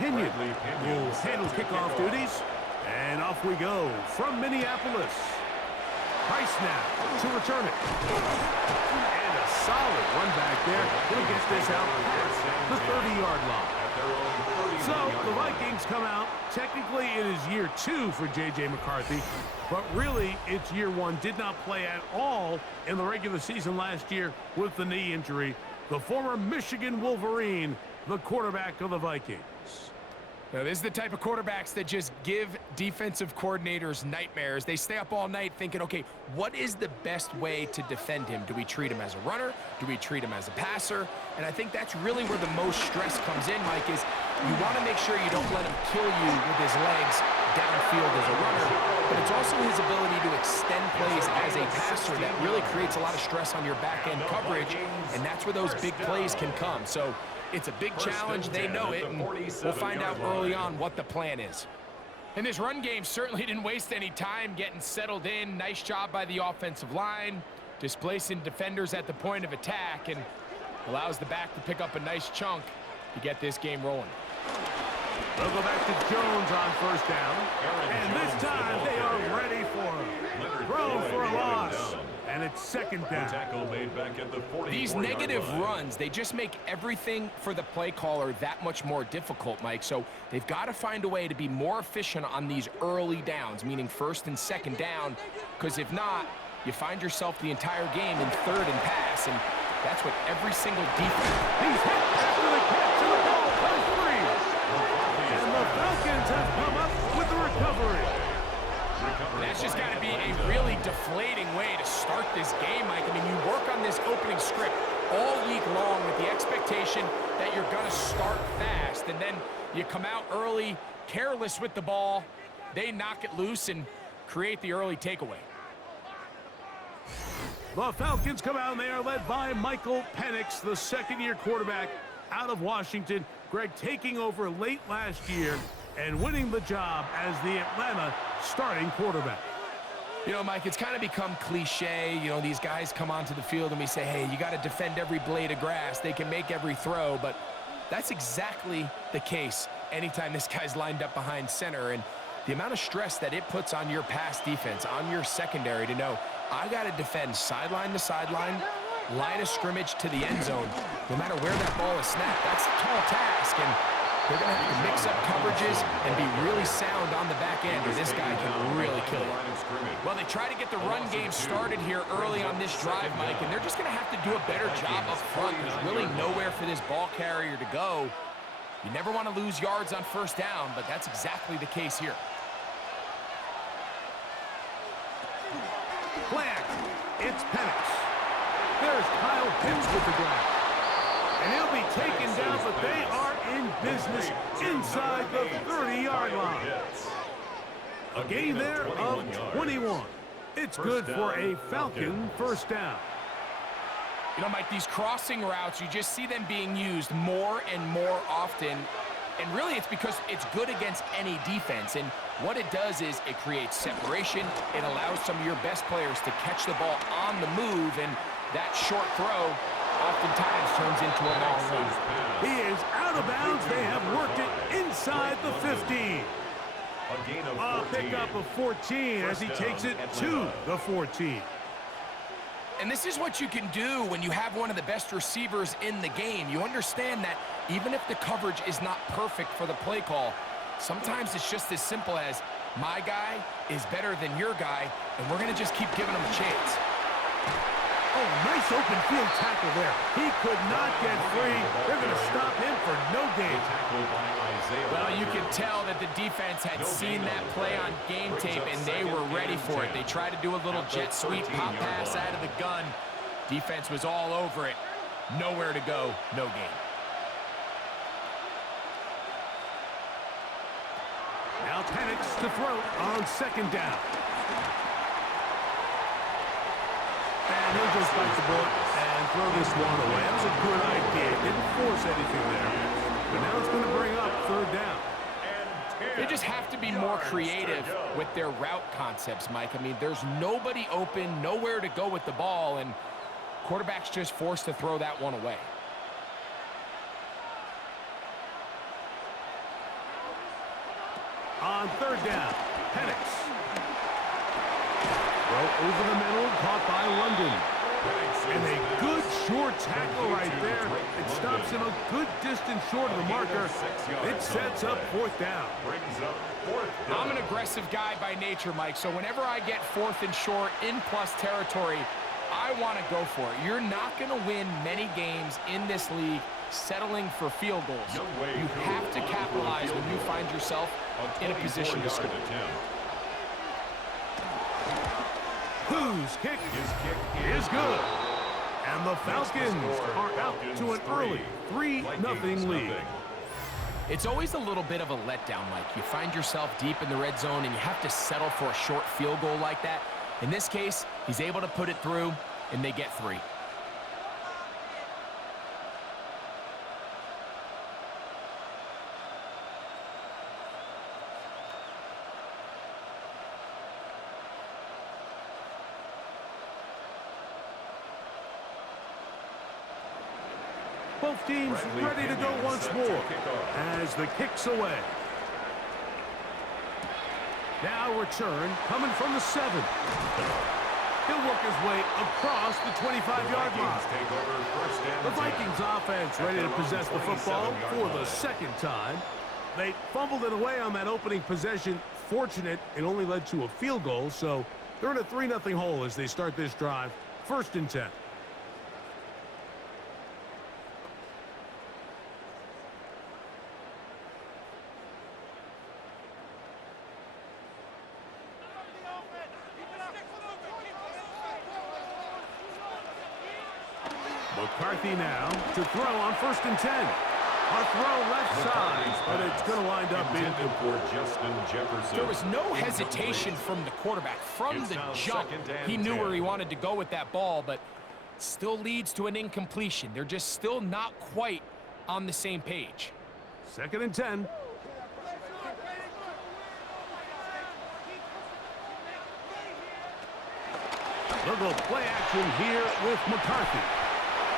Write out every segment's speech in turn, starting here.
Pinion will handle kickoff duties. And off we go from Minneapolis. Price now to return it. And a solid run back there. He'll get this out past the 30-yard line. So the Vikings come out. Technically, it is year 2 for J.J. McCarthy, but really, it's year 1. Did not play at all in the regular season last year with the knee injury. The former Michigan Wolverine, the quarterback of the Vikings. Now, this is the type of quarterbacks that just give defensive coordinators nightmares. They stay up all night thinking, okay, what is the best way to defend him? Do we treat him as a runner? Do we treat him as a passer? And I think that's really where the most stress comes in, Mike, is you want to make sure you don't let him kill you with his legs downfield as a runner, but it's also his ability to extend plays as a passer that really creates a lot of stress on your back-end coverage, and that's where those big plays can come. So it's a big challenge. They know it, and we'll find out early on what the plan is. And this run game certainly didn't waste any time getting settled in. Nice job by the offensive line, displacing defenders at the point of attack, and allows the back to pick up a nice chunk to get this game rolling. They'll go back to Jones on first down, and this time they are ready for him. Throw for a loss. And it's second down. These negative runs, they just make everything for the play caller that much more difficult, Mike. So they've got to find a way to be more efficient on these early downs, meaning first and second down, because if not, you find yourself the entire game in third and pass, and that's what every single defense. He's hit after the catch, and the ball comes free. And the Falcons have come up with the recovery. That's just got to be a really deflating way to start this game, Mike. I mean, you work on this opening script all week long with the expectation that you're going to start fast, and then you come out early, careless with the ball. They knock it loose and create the early takeaway. The Falcons come out, and they are led by Michael Penix, the second-year quarterback out of Washington. Greg taking over late last year and winning the job as the Atlanta starting quarterback. You know, Mike, it's kind of become cliche. You know, these guys come onto the field and we say, hey, you got to defend every blade of grass. They can make every throw, but that's exactly the case anytime this guy's lined up behind center. And the amount of stress that it puts on your pass defense, on your secondary to know, I got to defend sideline to sideline, line of scrimmage to the end zone, no matter where that ball is snapped. That's a tall task, and they're going to have to mix up coverages and be really sound on the back end, or this guy can really kill it. Well, they try to get the run game started here early on this drive, Mike, and they're just going to have to do a better job up front. There's really nowhere for this ball carrier to go. You never want to lose yards on first down, but that's exactly the case here. Plant. It's Penix. There's Kyle Pitts with the grab. And he'll be taken down, but they are in business inside the 30-yard line. A gain there of 21. It's good for a Falcon first down. You know, Mike, these crossing routes, you just see them being used more and more often. And really, it's because it's good against any defense. And what it does is it creates separation. It allows some of your best players to catch the ball on the move. And that short throw oftentimes turns into a long run. He is out of bounds. They have worked it inside the 15. A pickup of 14 as he takes it to the 14. And this is what you can do when you have one of the best receivers in the game. You understand that even if the coverage is not perfect for the play call, sometimes it's just as simple as my guy is better than your guy, and we're going to just keep giving him a chance. Oh, nice open field tackle there. He could not get free. They're going to stop him for no gain. Well, you can tell that the defense had seen that play on game tape, and they were ready for it. They tried to do a little jet sweep pop pass out of the gun. Defense was all over it. Nowhere to go, no gain. Now Penix to throw on second down. And he'll just bite the bullet and throw this one away. That was a good idea. Didn't force anything there. But now it's going to bring up third down. They just have to be more creative with their route concepts, Mike. I mean, there's nobody open, nowhere to go with the ball, and quarterback's just forced to throw that one away. On third down, Penix. Throw over the middle, caught by London. And a good short tackle right there. It stops him a good distance short of the marker. It sets up fourth down. I'm an aggressive guy by nature, Mike, so whenever I get fourth and short in plus territory, I want to go for it. You're not going to win many games in this league settling for field goals. You have to capitalize when you find yourself in a position to score. Whose kick is good. And the Falcons are out to an early 3-0 lead. It's always a little bit of a letdown, Mike. You find yourself deep in the red zone and you have to settle for a short field goal like that. In this case, he's able to put it through, and they get 3. Both teams ready to go once more as the kick's away. Now return coming from the 7. He'll work his way across the 25-yard line. The Vikings offense ready to possess the football for the second time. They fumbled it away on that opening possession. Fortunate, it only led to a field goal, so they're in a 3-0 hole as they start this drive. 1st and 10. McCarthy now to throw on 1st and 10. A throw left side, but it's going to wind up incomplete. There was no hesitation from the quarterback. From the jump, he knew where he wanted to go with that ball, but still leads to an incompletion. They're just still not quite on the same page. 2nd and 10. Little play action here with McCarthy.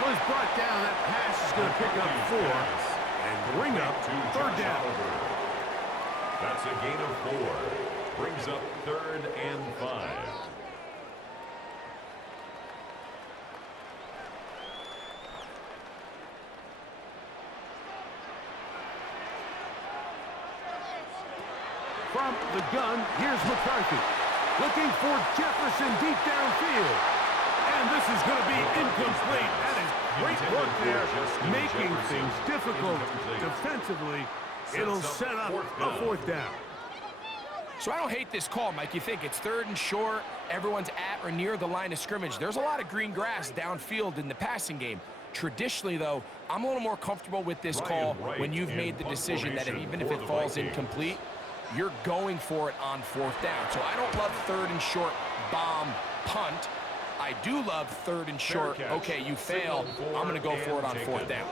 Was brought down. That pass is going to pick up 4 and bring up 3rd down. That's a gain of 4. Brings up 3rd and 5. From the gun, here's McCarthy. Looking for Jefferson deep downfield. And this is going to be incomplete. That is great work there, making things difficult defensively. It'll set up a 4th down. So I don't hate this call, Mike. You think it's 3rd and short, everyone's at or near the line of scrimmage. There's a lot of green grass downfield in the passing game. Traditionally, though, I'm a little more comfortable with this call when you've made the decision that even if it falls incomplete, you're going for it on 4th down. So I don't love 3rd and short bomb punt. I do love 3rd and short. Okay, you fail. I'm going to go for it on 4th down.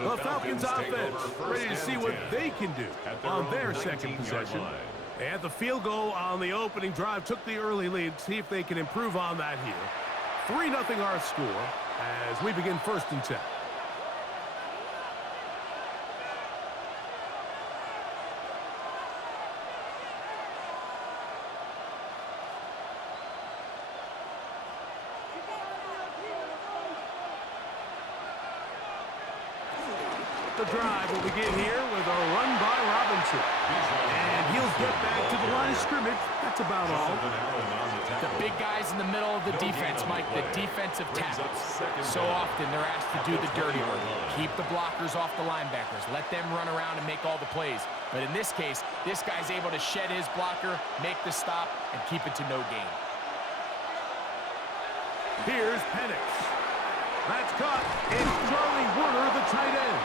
The Falcons offense ready to see what they can do on their second possession. They had the field goal on the opening drive, took the early lead. See if they can improve on that here. 3-0 our score as we begin 1st and 10. The drive will begin here with a run by Robinson. And he'll get back to the line of scrimmage. That's about all. The big guys in the middle of the defense, Mike, the defensive tackles. So often they're asked to do the dirty work. Keep the blockers off the linebackers. Let them run around and make all the plays. But in this case, this guy's able to shed his blocker, make the stop, and keep it to no gain. Here's Penix. That's caught. It's Charlie Warner, the tight end.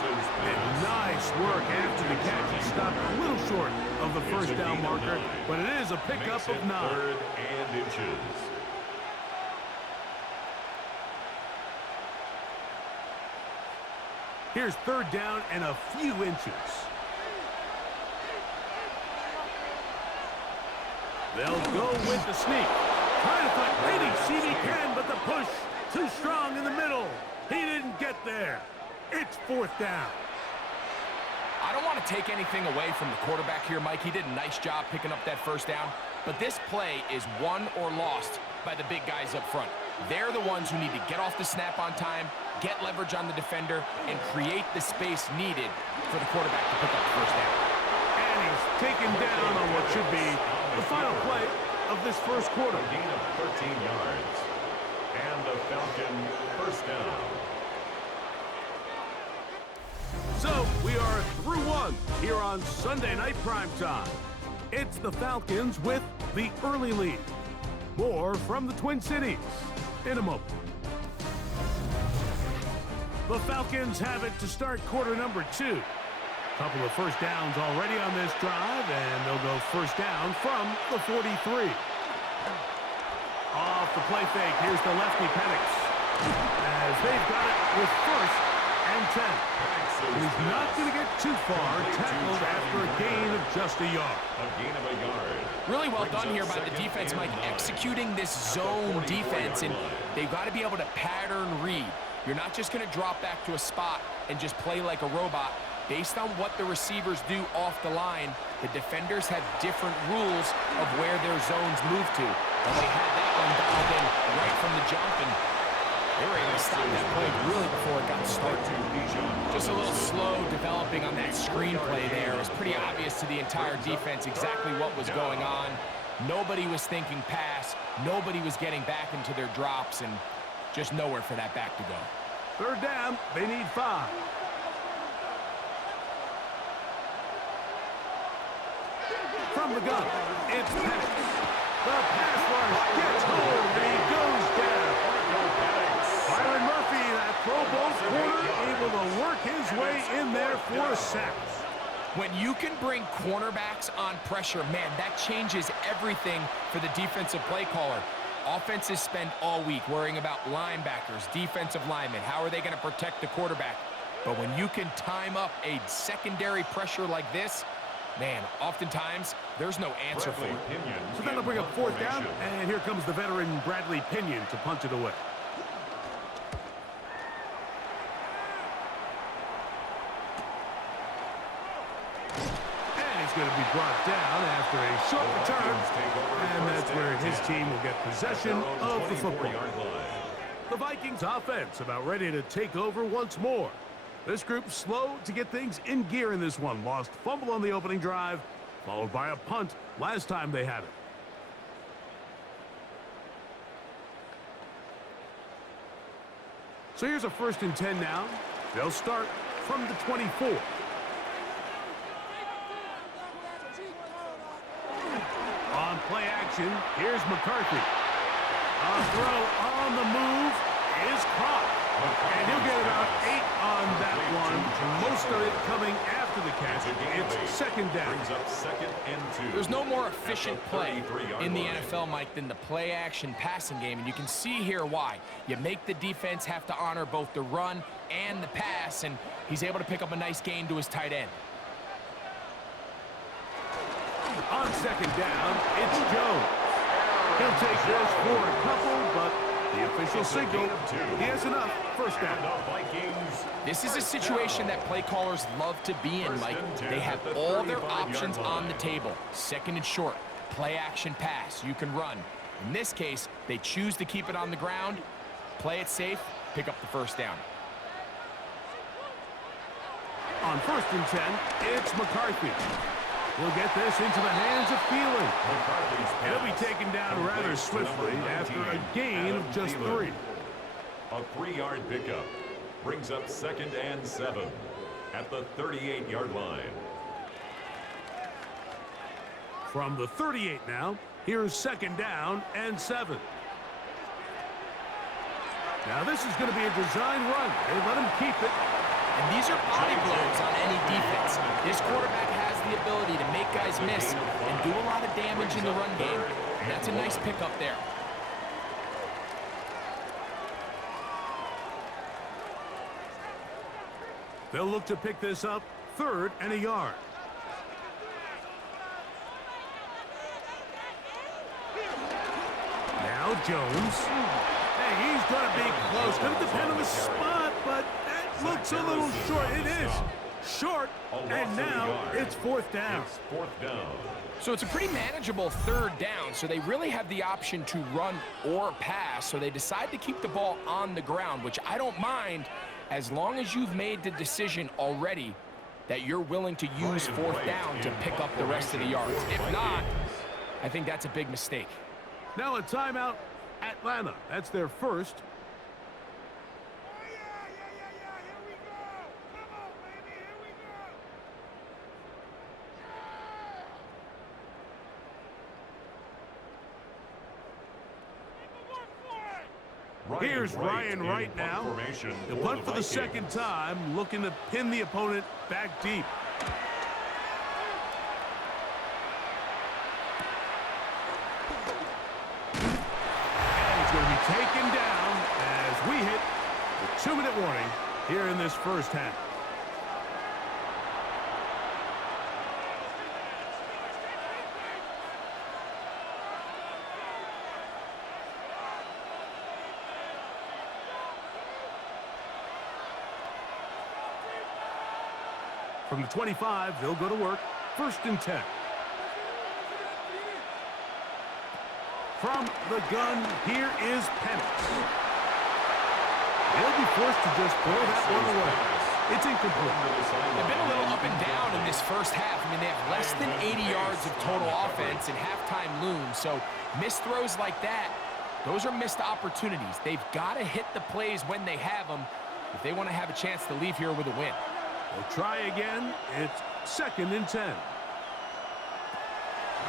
And nice work after the catch. He stopped a little short of the 1st down marker, but it is a pickup of 9. 3rd and inches. Here's 3rd down and a few inches. They'll go with the sneak. Trying to find Brady. CD can, but the push too strong in the middle. He didn't get there. It's 4th down. I don't want to take anything away from the quarterback here, Mike. He did a nice job picking up that first down. But this play is won or lost by the big guys up front. They're the ones who need to get off the snap on time, get leverage on the defender, and create the space needed for the quarterback to pick up the first down. And he's taken down on what should be the final play of this first quarter. A gain of 13 yards. And the Falcon first down. So we are through one here on Sunday Night Primetime. It's the Falcons with the early lead. More from the Twin Cities in a moment. The Falcons have it to start quarter number 2. Couple of first downs already on this drive, and they'll go first down from the 43. Off the play fake, here's the lefty Penix, as they've got it with first and 10. He's not going to get too far, tackled after a gain of just a yard. A gain of a yard. Really well done here by the defense, Mike, executing this zone defense, and they've got to be able to pattern read. You're not just going to drop back to a spot and just play like a robot. Based on what the receivers do off the line, the defenders have different rules of where their zones move to. And they had that one dialed in right from the jump, and they were able to stop that play really before it got started. Just a little slow developing on that screenplay there. It was pretty obvious to the entire defense exactly what was going on. Nobody was thinking pass. Nobody was getting back into their drops, and just nowhere for that back to go. Third down, they need 5. From the gun, it's Penix. The pass rush gets home, and he goes down. Byron Murphy, that Pro Bowl corner, able to work his way in there for a sack. When you can bring cornerbacks on pressure, man, that changes everything for the defensive play caller. Offenses spend all week worrying about linebackers, defensive linemen. How are they going to protect the quarterback? But when you can time up a secondary pressure like this, man, oftentimes there's no answer for it. So that'll bring up fourth down, and here comes the veteran Bradley Pinion to punch it away. Going to be brought down after a short return, and that's where his team will get possession of the football. The Vikings offense about ready to take over once more. This group slow to get things in gear in this one. Lost fumble on the opening drive, followed by a punt last time they had it. So here's a 1st and 10 now. They'll start from the 24. On play action, here's McCarthy. A throw on the move is caught. And he'll get about 8 on that one. Most of it coming after the catch. It's second down. Brings up 2nd and 2. There's no more efficient play in the NFL, Mike, than the play action passing game. And you can see here why. You make the defense have to honor both the run and the pass, and he's able to pick up a nice gain to his tight end. On second down, it's Jones. He'll take this for a couple, but the official signal, he has enough. First down. This is a situation that play callers love to be in, Mike. They have all their options on the table. 2nd and short, play action pass. You can run. In this case, they choose to keep it on the ground, play it safe, pick up the first down. On 1st and 10, it's McCarthy. We'll get this into the hands of Thielen. He'll be taken down rather swiftly after a gain of just 3. A 3-yard pickup brings up 2nd and 7 at the 38-yard line. From the 38 now, here's 2nd down and 7. Now this is going to be a design run. They let him keep it. And these are body blows on any defense. This quarterback has the ability to make guys miss and do a lot of damage in the run game. And that's a nice pickup there. They'll look to pick this up 3rd and a yard. Now Jones. Hey, he's going to be close. Going to depend on the spot, but that looks a little short. It is. Short, A loss and of now a yard. it's fourth down. It's fourth down. So it's a pretty manageable third down, so they really have the option to run or pass, so they decide to keep the ball on the ground, which I don't mind as long as you've made the decision already that you're willing to use fourth down to pick up the rest of the yards. If not, I think that's a big mistake. Now a timeout, Atlanta. That's their first. Here's Ryan Wright now. He'll punt for the second time, looking to pin the opponent back deep. And he's going to be taken down as we hit the 2-minute warning here in this first half. From the 25, they'll go to work. First and 10. From the gun, here is Penix. They'll be forced to just throw that one away. It's incomplete. They've been a little up and down in this first half. I mean, they have less than 80 yards of total offense and halftime looms. So missed throws like that, those are missed opportunities. They've got to hit the plays when they have them if they want to have a chance to leave here with a win. They'll try again. It's second and 10.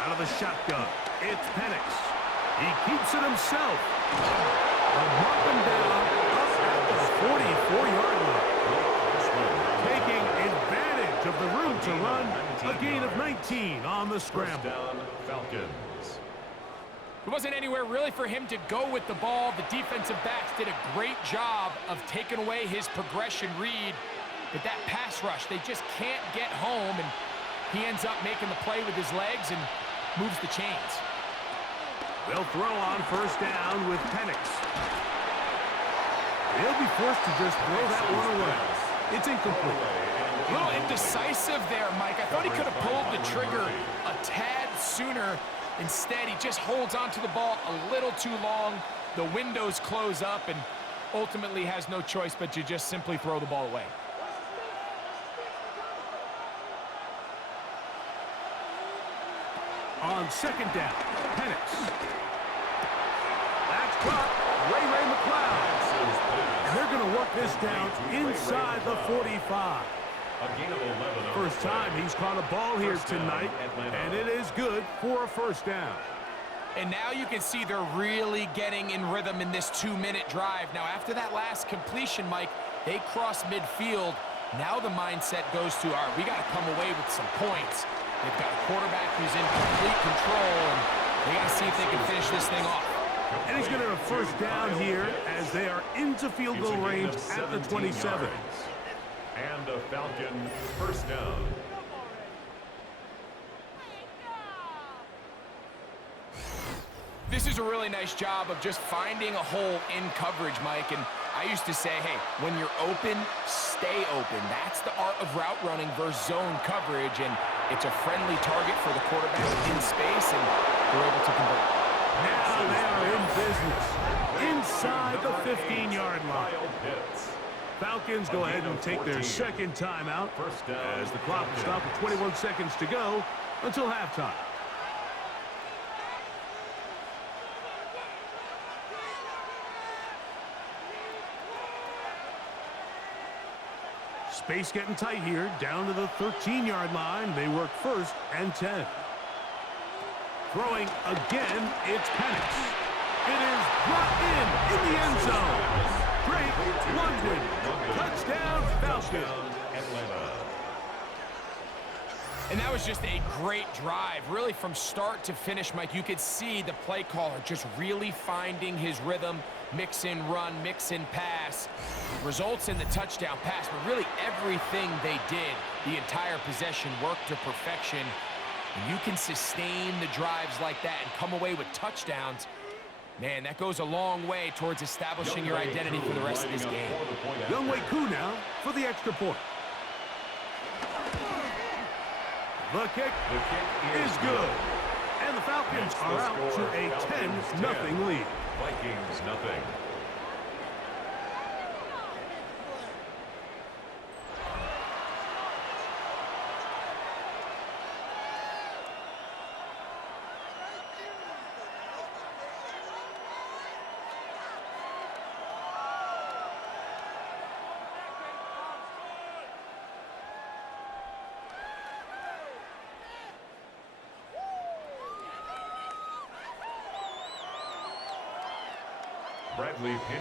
Out of the shotgun, it's Penix. He keeps it himself. They'll mark him down up at the 44-yard line. Taking advantage of the room to run. A gain of 19 on the scramble. First down, Falcons. There wasn't anywhere really for him to go with the ball. The defensive backs did a great job of taking away his progression read. But that pass rush, they just can't get home, and he ends up making the play with his legs and moves the chains. They'll throw on first down with Penix. They'll be forced to just throw that one away. It's incomplete. A little indecisive there, Mike. I thought he could have pulled the trigger a tad sooner. Instead, he just holds onto the ball a little too long. The windows close up, and ultimately has no choice but to just simply throw the ball away. On second down, Penix. That's caught. Ray McLeod. And they're going to work this down inside the 45. A gain of 11. First time he's caught a ball here tonight, and it is good for a first down. And now you can see they're really getting in rhythm in this 2-minute drive. Now, after that last completion, Mike, they cross midfield. Now the mindset goes to, all right, we got to come away with some points. They've got a quarterback who's in complete control, and they got to see if they can finish this thing off. And he's going to have a first down here as they are into field goal range at the 27. And a Falcon first down. This is a really nice job of just finding a hole in coverage, Mike. And I used to say, hey, when you're open, stay open. That's the art of route running versus zone coverage. And it's a friendly target for the quarterback in space, and they're able to convert. Now they are in business inside the 15-yard line. Falcons go ahead and take their second timeout as the clock will stop with 21 seconds to go until halftime. Space getting tight here, down to the 13-yard line. They work first and 10. Throwing again, it's Penix. It is brought in the end zone. Drake London, touchdown Falcons. And that was just a great drive, really from start to finish, Mike. You could see the play caller just really finding his rhythm, mix in run, mix in pass, results in the touchdown pass, but really everything they did, the entire possession worked to perfection. And you can sustain the drives like that and come away with touchdowns. Man, that goes a long way towards establishing your identity for the rest of this game. Younghoe Koo now for the extra point. The kick is good. And the Falcons are out to a 10-0 lead. Vikings nothing.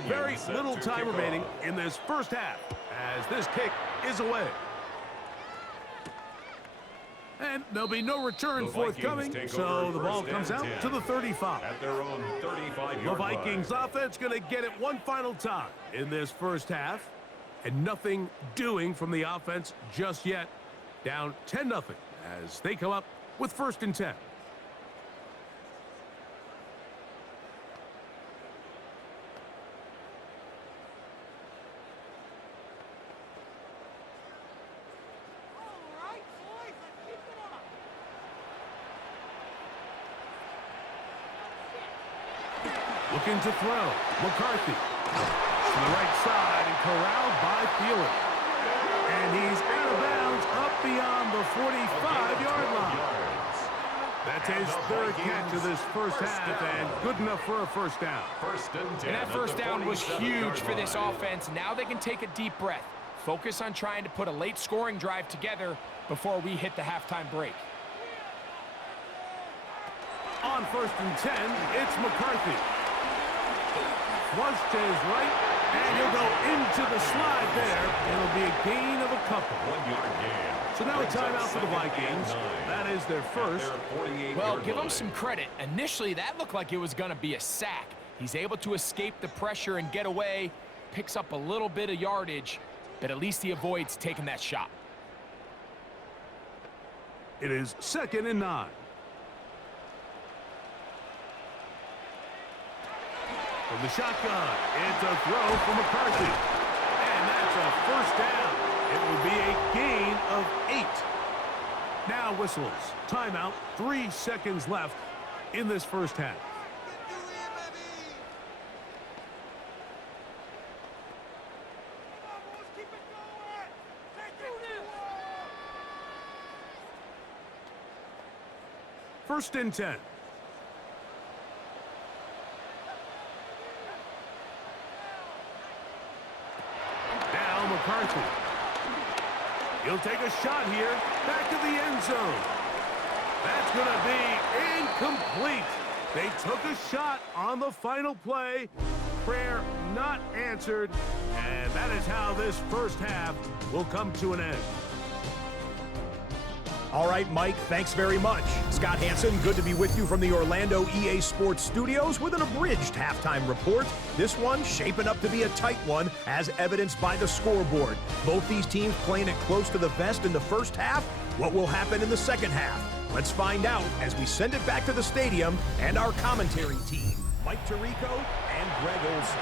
Very little time remaining in this first half as this kick is away. And there'll be no return forthcoming, so the ball comes out to the 35. At their own 35-yard The Vikings offense going to get it one final time in this first half. And nothing doing from the offense just yet. Down 10-0 as they come up with 1st and 10. Looking to throw. McCarthy to the right side and corralled by Thielen. And he's out of bounds up beyond the 45-yard line. That's his 3rd catch of this first half and good enough for a first down. And that first down was huge for this offense. Now they can take a deep breath. Focus on trying to put a late scoring drive together before we hit the halftime break. On 1st and 10, it's McCarthy. Flush to his right, and he'll go into the slide there. It'll be a gain of a couple. 1-yard gain. So now a timeout for the Vikings. That is their first. Well, give him some credit. Initially, that looked like it was going to be a sack. He's able to escape the pressure and get away, picks up a little bit of yardage, but at least he avoids taking that shot. It is 2nd and 9. From the shotgun, it's a throw for McCarthy. And that's a first down. It will be a gain of 8. Now whistles. Timeout. 3 seconds left in this first half. First and 10. McCarthy. He'll take a shot here. Back to the end zone. That's going to be incomplete. They took a shot on the final play. Prayer not answered. And that is how this first half will come to an end. All right, Mike, thanks very much. Scott Hansen, good to be with you from the Orlando EA Sports Studios with an abridged halftime report. This one shaping up to be a tight one, as evidenced by the scoreboard. Both these teams playing it close to the vest in the first half. What will happen in the second half? Let's find out as we send it back to the stadium and our commentary team, Mike Tirico and Greg Olson.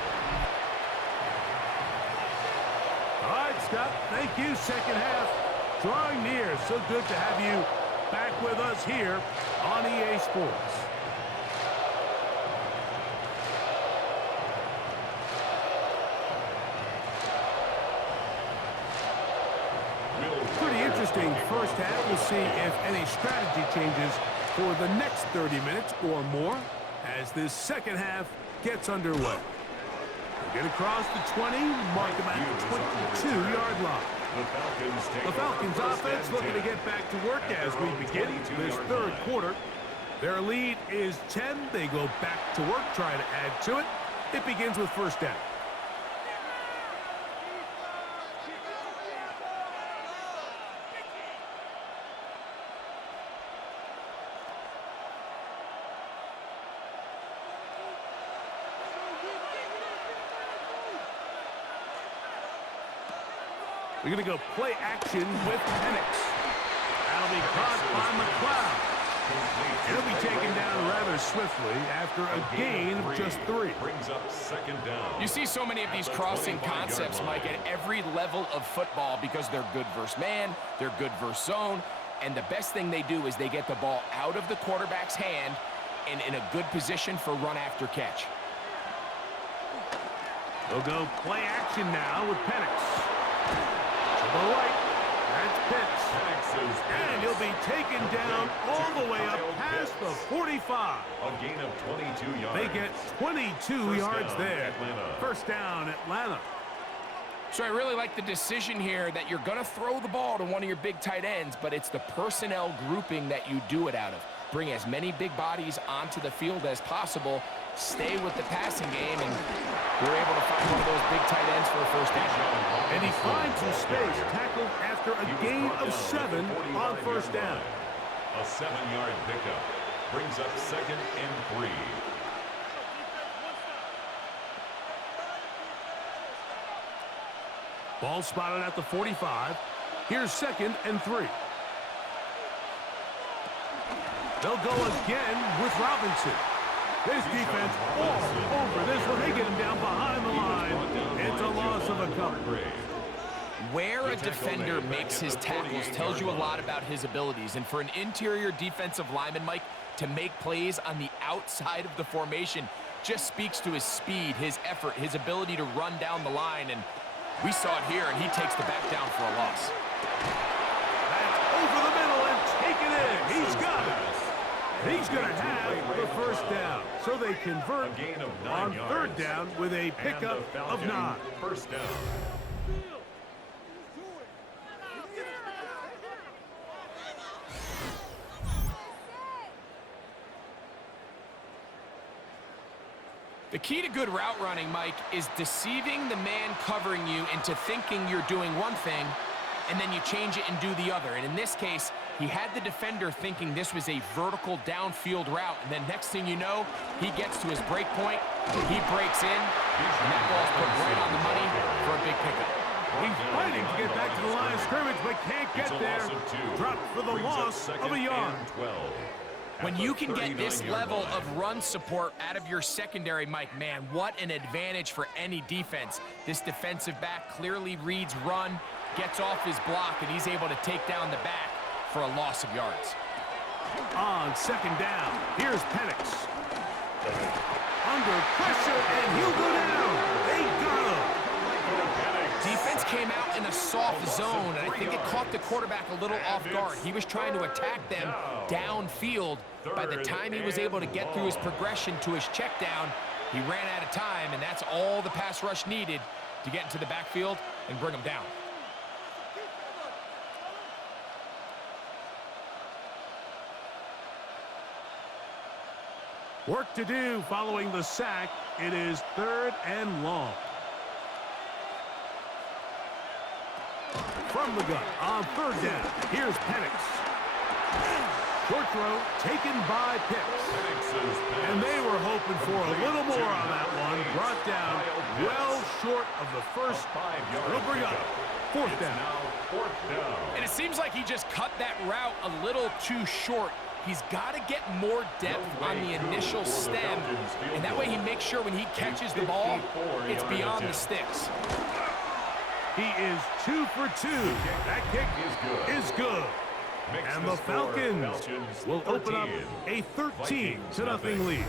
All right, Scott, thank you. Second half drawing near. So good to have you back with us here on EA Sports. Pretty interesting first half. We'll see if any strategy changes for the next 30 minutes or more as this second half gets underway. We'll get across the 20, mark them at the 22-yard line. The Falcons offense looking to get back to work as we begin this third quarter. Their lead is 10. They go back to work, try to add to it. It begins with first down. We're going to go play action with Penix. That'll be caught by McLeod. He'll be taken down rather swiftly after a gain of just 3. Brings up second down. You see so many of these crossing concepts, Mike, at every level of football because they're good versus man, they're good versus zone. And the best thing they do is they get the ball out of the quarterback's hand and in a good position for run after catch. They'll go play action now with Penix. To the right. That's Pitts. And he'll be taken down all the way up past the 45. A gain of 22 yards. They get 22 yards there. First down, Atlanta. So I really like the decision here that you're going to throw the ball to one of your big tight ends, but it's the personnel grouping that you do it out of. Bring as many big bodies onto the field as possible, stay with the passing game, and you're able to find one of those big tight ends for a first down. And he finds some space, tackled after a gain of 7 on first down. A 7-yard pickup brings up 2nd and 3. Ball spotted at the 45. Here's 2nd and 3. They'll go again with Robinson. This defense all over this one. They get him down behind the line. It's a loss of a couple. Where a defender makes his tackles tells you a lot about his abilities. And for an interior defensive lineman, Mike, to make plays on the outside of the formation just speaks to his speed, his effort, his ability to run down the line. And we saw it here, and he takes the back down for a loss. That's over the middle and taken in. He's got it. He's going to have the first down. So they convert on third down with a pickup of 9. First down. The key to good route running, Mike, is deceiving the man covering you into thinking you're doing one thing, and then you change it and do the other. And in this case, he had the defender thinking this was a vertical downfield route, and then next thing you know, he gets to his break point, he breaks in, and that ball's put right on the money for a big pickup. He's fighting to get back to the line of scrimmage, but can't get there. Dropped for the loss of a yard. When you can get this level of run support out of your secondary, Mike, man, what an advantage for any defense. This defensive back clearly reads run, gets off his block, and he's able to take down the back for a loss of yards. On second down, here's Penix. Under pressure, and he'll go down. They got him. Defense came out in a soft zone, and I think it caught the quarterback a little off guard. He was trying to attack them downfield. By the time he was able to get through his progression to his check down, he ran out of time, and that's all the pass rush needed to get into the backfield and bring him down. Work to do following the sack. It is 3rd and long. From the gun on 3rd down, here's Penix. Short throw taken by Pitts. And they were hoping for a little more on that one. Brought down well short of the first. It'll bring up 4th down. And it seems like he just cut that route a little too short. He's got to get more depth on the initial stem, and that way he makes sure when he catches the ball, it's beyond the sticks. He is 2 for 2. That kick is good. And the Falcons will open up a 13-0 lead.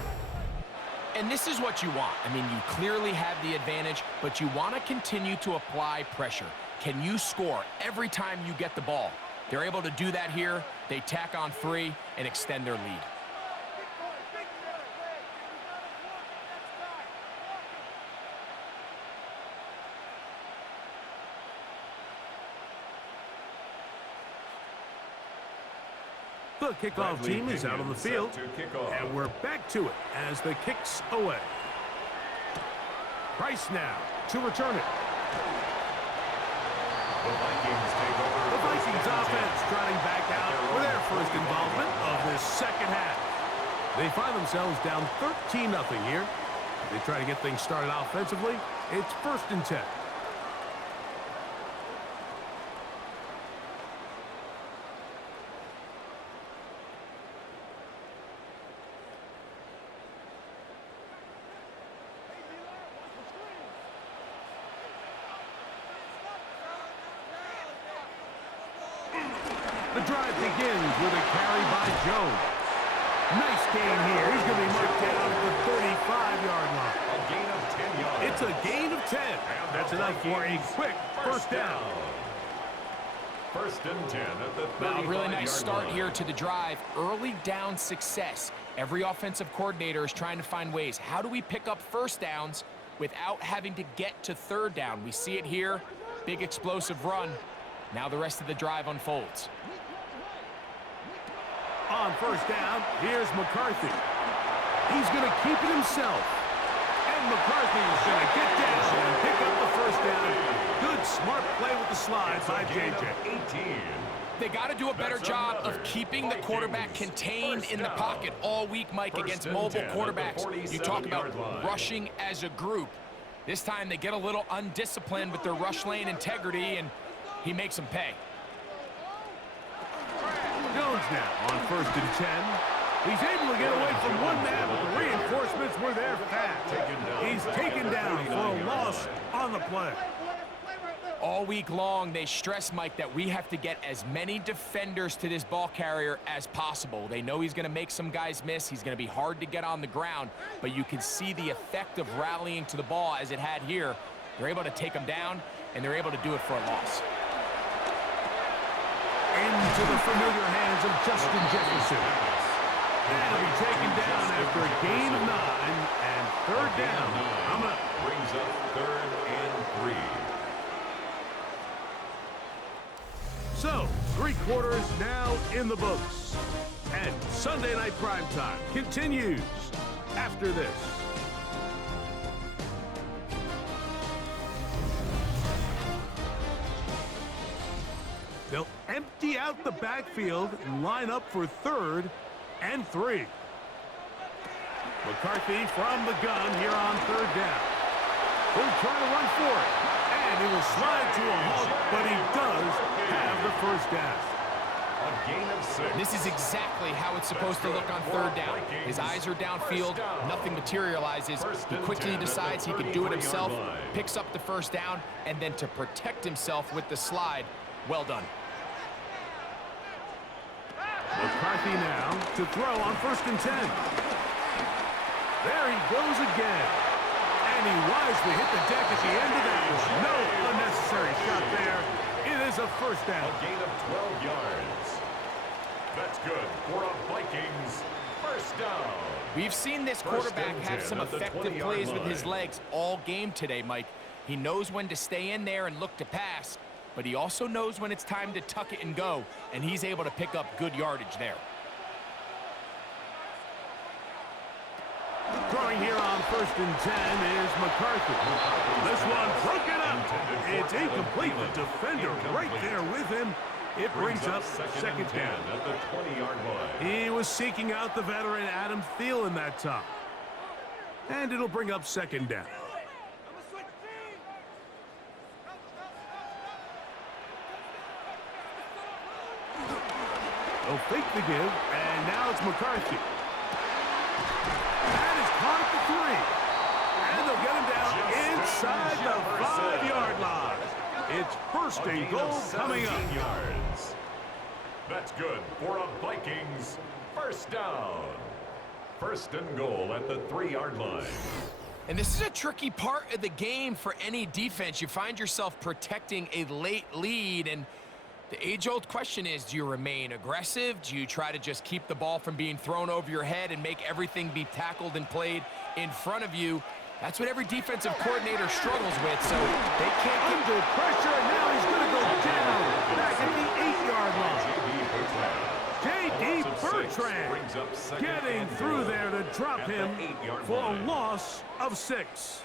And this is what you want. I mean, you clearly have the advantage, but you want to continue to apply pressure. Can you score every time you get the ball? They're able to do that here. They tack on 3 and extend their lead. The kickoff team is out on the field, and we're back to it as the kick's away. Price now to return it. The Vikings offense trotting back out for their first involvement of this second half. They find themselves down 13-0 here. They try to get things started offensively. It's 1st and 10. The drive begins with a carry by Jones. Nice gain here. He's going to be marked down at the 35-yard line. A gain of 10 yards. It's a gain of 10. That's enough for a quick first down. First and 10 at the 35-yard line. A really nice start here to the drive. Early down success. Every offensive coordinator is trying to find ways. How do we pick up first downs without having to get to third down? We see it here. Big explosive run. Now the rest of the drive unfolds. On first down, here's McCarthy. He's going to keep it himself. And McCarthy is going to get down and pick up the first down. Good, smart play with the slide by JJ. 18. They got to do a better job of keeping the quarterback contained in the pocket all week, Mike, against mobile quarterbacks. You talk about rushing as a group. This time they get a little undisciplined with their rush lane integrity, and he makes them pay. Jones now on first and 10. He's able to get away from one man, but the reinforcements were there fast. He's taken down for a loss on the play. All week long, they stress, Mike, that we have to get as many defenders to this ball carrier as possible. They know he's going to make some guys miss. He's going to be hard to get on the ground, but you can see the effect of rallying to the ball as it had here. They're able to take him down, and they're able to do it for a loss. Into the familiar hands of Justin Jefferson. And he'll be taken down after a gain of 9 and third down. Brings up third and 3. So, 3 quarters now in the books. And Sunday Night Primetime continues after this. They'll empty out the backfield and line up for third and 3. McCarthy from the gun here on third down. He'll try to run for it. And he will slide to a halt, but he does have the first down. A gain of 6. This is exactly how it's supposed to look on third down. His eyes are downfield, nothing materializes. He quickly decides he can do it himself, picks up the first down, and then to protect himself with the slide, well done. McCarthy now to throw on first and 10. There he goes again. And he wisely hit the deck at the end of that one. No unnecessary shot there. It is a first down. A gain of 12 yards. That's good for a Vikings first down. We've seen this quarterback have some effective plays with his legs all game today, Mike. He knows when to stay in there and look to pass, but he also knows when it's time to tuck it and go, and he's able to pick up good yardage there. Throwing here on first and 10 is McCarthy. This one broken up. It's incomplete. The defender right there with him. It brings up second down. At the 20-yard line. He was seeking out the veteran Adam Thielen that time. And it'll bring up second down. They'll fake the give, and now it's McCarthy. That is caught at the 3. And they'll get him down inside the 5-yard line. It's first and goal coming up. Yards. That's good for a Vikings first down. First and goal at the 3-yard line. And this is a tricky part of the game for any defense. You find yourself protecting a late lead, and the age-old question is, do you remain aggressive? Do you try to just keep the ball from being thrown over your head and make everything be tackled and played in front of you? That's what every defensive coordinator struggles with, so they can't get under pressure, and now he's going to go down back at the 8-yard line. J.D. Bertrand getting through there to drop him for a loss of 6.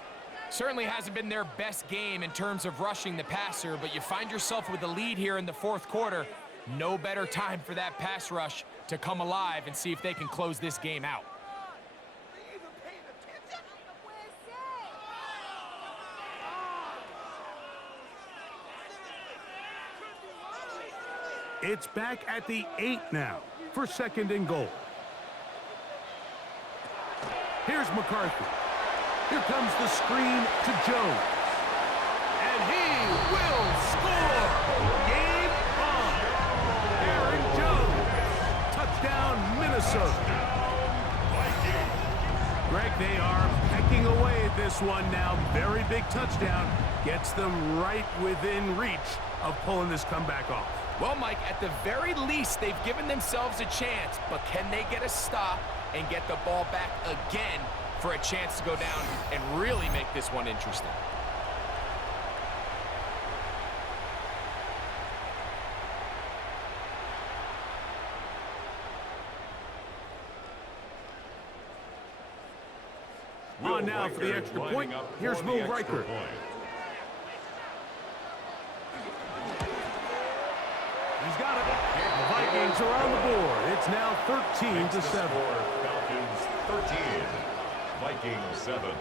Certainly hasn't been their best game in terms of rushing the passer, but you find yourself with a lead here in the 4th quarter. No better time for that pass rush to come alive and see if they can close this game out. It's back at the 8 now for second and goal. Here's McCarthy. Here comes the screen to Jones. And he will score! Game on! Aaron Touchdown, Minnesota. Greg, they are pecking away at this one now. Very big touchdown. Gets them right within reach of pulling this comeback off. Well, Mike, at the very least, they've given themselves a chance, but can they get a stop and get the ball back again for a chance to go down and really make this one interesting? On now for the extra point. Here's Will Riker. He's got it. The Vikings are on the board. It's now 13-7. Falcons 13, Vikings 7.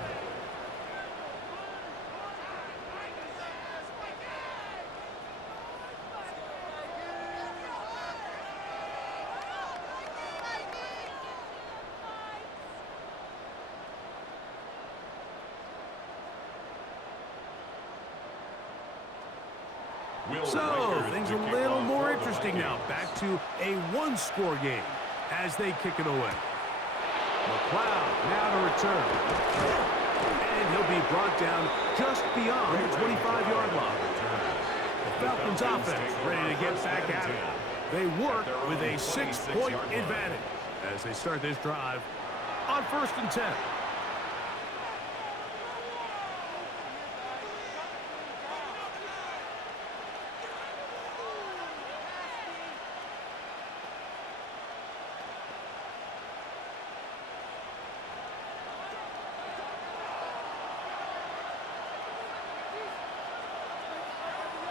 So, things a little more interesting now. Back to a one-score game as they kick it away. McLeod now to return. And he'll be brought down just beyond the 25-yard line. The Falcons offense ready to get back at it. They work with a 6-point advantage as they start this drive on 1st and 10.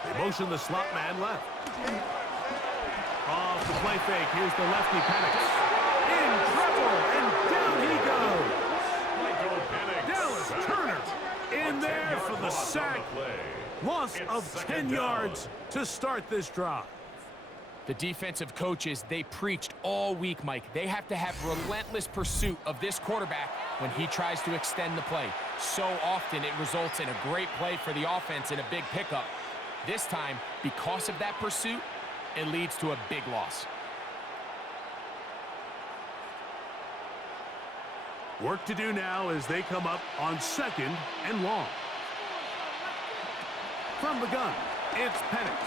They motion the slot man left. Off the play fake. Here's the lefty Penix. In trouble, and down he goes. Dallas Turner in there for the sack. Loss of 10 yards to start this drive. The defensive coaches, they preached all week, Mike. They have to have relentless pursuit of this quarterback when he tries to extend the play. So often it results in a great play for the offense and a big pickup. This time, because of that pursuit, it leads to a big loss. Work to do now as they come up on 2nd and long. From the gun, it's Penix.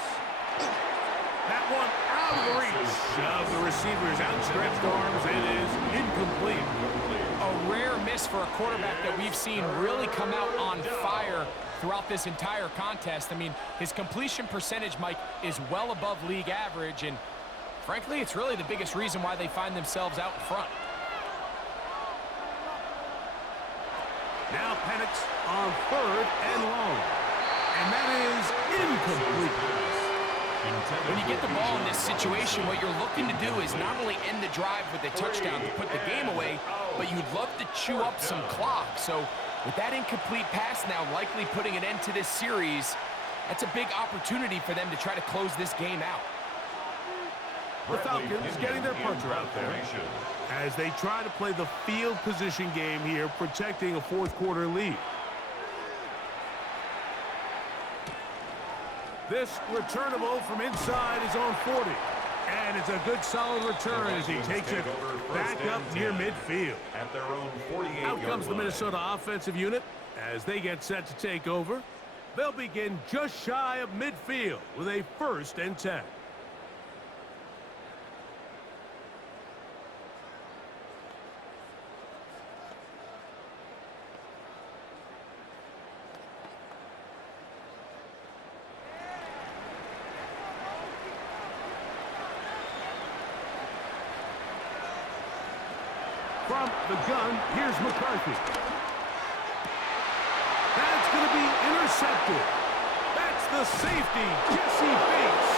That one out of the reach of the receiver's outstretched arms. It is incomplete. A rare miss for a quarterback that we've seen really come out on fire throughout this entire contest. I mean, his completion percentage, Mike, is well above league average, and frankly, it's really the biggest reason why they find themselves out in front. Now Penix on 3rd and long. And that is incomplete. When you get the ball in this situation, what you're looking to do is not only end the drive with a touchdown to put the game away, but you'd love to chew up some clock. So with that incomplete pass now likely putting an end to this series, that's a big opportunity for them to try to close this game out. The Falcons getting their puncher out there as they try to play the field position game here, protecting a 4th-quarter lead. This returnable from inside is on 40. And it's a good solid return as he takes it back up near midfield. At their own 48-yard line. Out comes the Minnesota offensive unit as they get set to take over. They'll begin just shy of midfield with a 1st and 10. From the gun, here's McCarthy. That's going to be intercepted. That's the safety, Jesse Bates.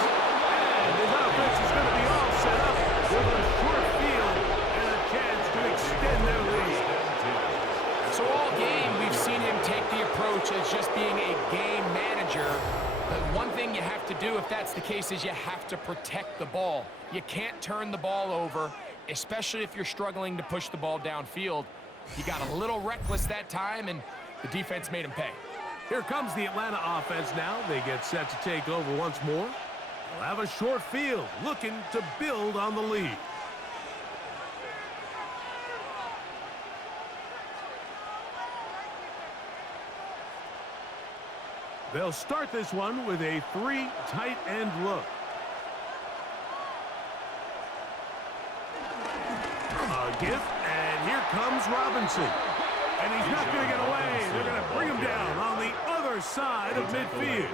And his offense is going to be all set up with a short field and a chance to extend their lead. So all game, we've seen him take the approach as just being a game manager. But one thing you have to do if that's the case is you have to protect the ball. You can't turn the ball over, especially if you're struggling to push the ball downfield. He got a little reckless that time, and the defense made him pay. Here comes the Atlanta offense now. They get set to take over once more. They'll have a short field, looking to build on the lead. They'll start this one with a 3 tight end look. A give, and here comes Robinson. And he's not going to get away. They're going to bring him down on the other side of midfield.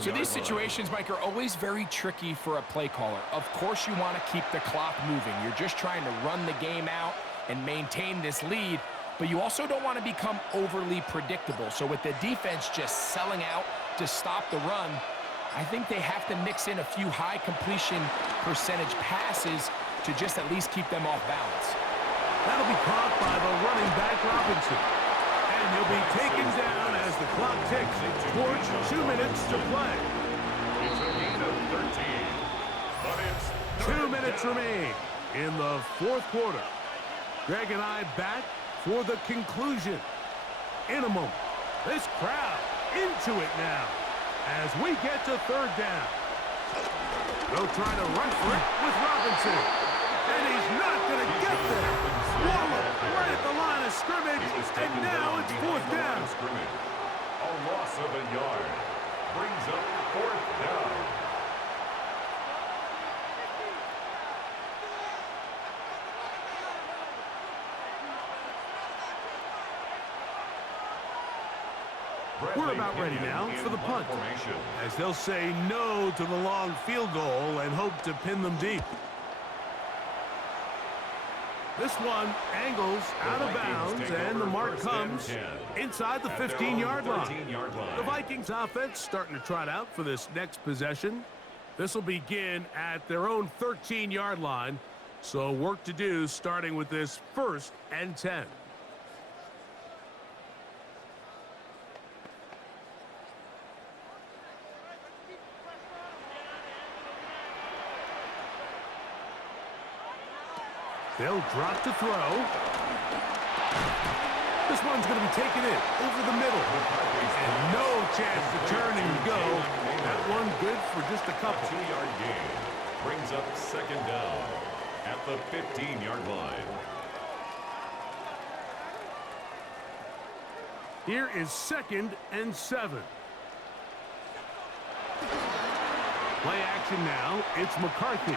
So these situations, Mike, are always very tricky for a play caller. Of course you want to keep the clock moving. You're just trying to run the game out and maintain this lead, but you also don't want to become overly predictable. So with the defense just selling out to stop the run, I think they have to mix in a few high completion percentage passes to just at least keep them off balance. That'll be caught by the running back, Robinson. And he'll be taken down as the clock ticks towards 2 minutes to play. It's a gain of 13. But it's 2 minutes remain in the fourth quarter. Greg and I back for the conclusion. In a moment, this crowd into it now as we get to third down. They'll try to run for it with Robinson. And he's not going to get there. Waller right at the line of scrimmage, and now it's fourth down. A loss of a yard brings up fourth down. We're about ready now for the punt, as they'll say no to the long field goal and hope to pin them deep. This one angles out of bounds, and the mark comes inside the 15-yard line. The Vikings offense starting to trot out for this next possession. This will begin at their own 13-yard line, so work to do starting with this 1st and 10. They'll drop to throw. This one's going to be taken in over the middle. And no chance to turn and go. That one good for just a couple. A 2-yard gain brings up second down at the 15-yard line. Here is 2nd and 7. Play action now. It's McCarthy.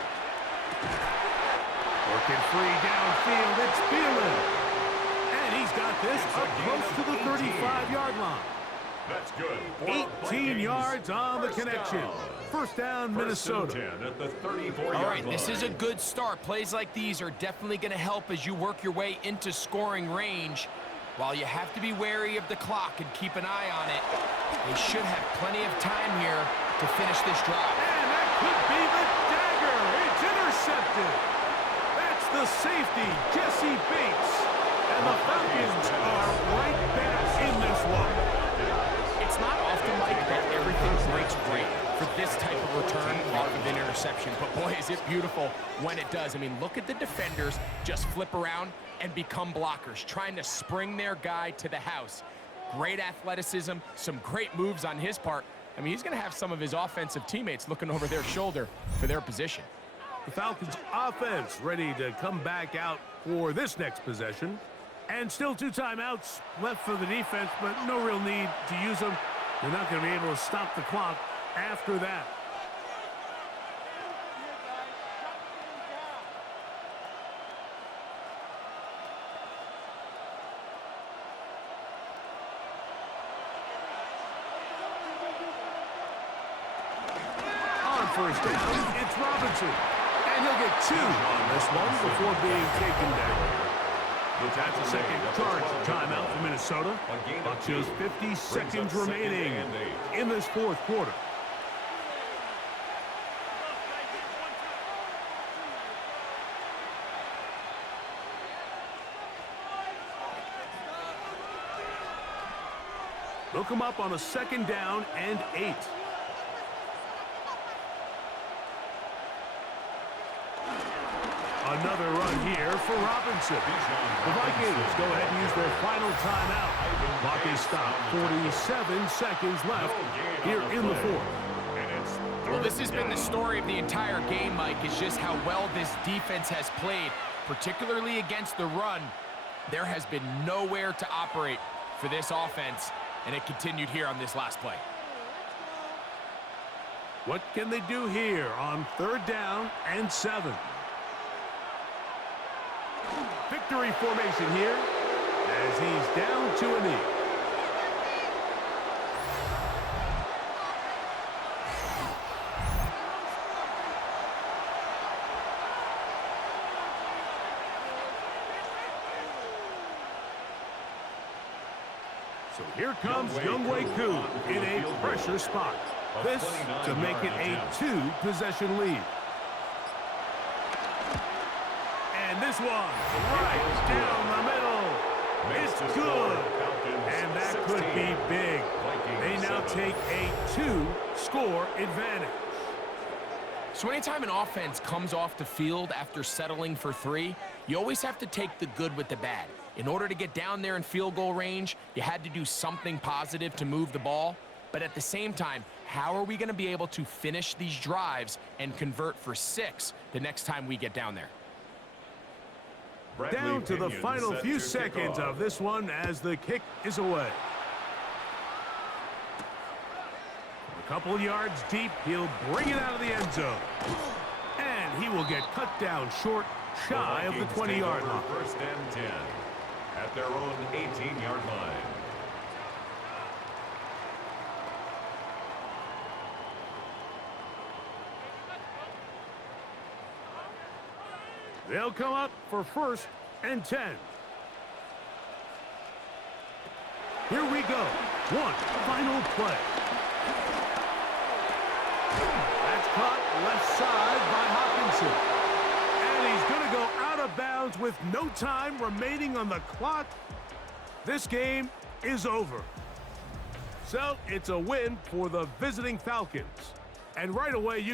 Working free downfield, it's Thielen. And he's got this up close to the 35-yard line. That's good. 18 yards on the connection. First down, Minnesota. At the 34-yard All right, line. this is a good start. Plays like these are definitely going to help as you work your way into scoring range. While you have to be wary of the clock and keep an eye on it, they should have plenty of time here to finish this drive. And that could be the dagger. It's intercepted. The safety, Jesse Bates, and the Falcons are right back in this one. It's not often, Mike, that everything breaks great for this type of return off of an interception, but boy, is it beautiful when it does. I mean, look at the defenders just flip around and become blockers, trying to spring their guy to the house. Great athleticism, some great moves on his part. I mean, he's going to have some of his offensive teammates looking over their shoulder for their position. The Falcons offense ready to come back out for this next possession. And still 2 timeouts left for the defense, but no real need to use them. They're not going to be able to stop the clock after that. On first down, it's Robinson. And he'll get 2 on this one before being taken down. That's a second charge timeout for Minnesota. About just 50 seconds remaining in this fourth quarter. They'll come up on a 2nd down and 8. Another run here for Robinson. The Vikings go ahead and use their final timeout. Clock is stopped. 47 seconds left here in the fourth. Well, this has been the story of the entire game, Mike, is just how well this defense has played, particularly against the run. There has been nowhere to operate for this offense. and it continued here on this last play. What can they do here on 3rd down and 7? Victory formation here as he's down to a knee. So here comes Younghoe Koo in a pressure spot. This to make it a 2-possession lead. And this one right down the middle. It's good. And that could be big. They now take a 2-score advantage. So anytime an offense comes off the field after settling for 3, you always have to take the good with the bad. In order to get down there in field goal range, you had to do something positive to move the ball. But at the same time, how are we going to be able to finish these drives and convert for 6 the next time we get down there? Down to the final few seconds of this one as the kick is away. A couple yards deep, he'll bring it out of the end zone. And he will get cut down short, shy of the 20-yard line. 1st and 10 at their own 18-yard line. They'll come up for 1st and 10. Here we go. One final play. That's caught left side by Hawkinson. And he's going to go out of bounds with no time remaining on the clock. This game is over. So it's a win for the visiting Falcons. And right away you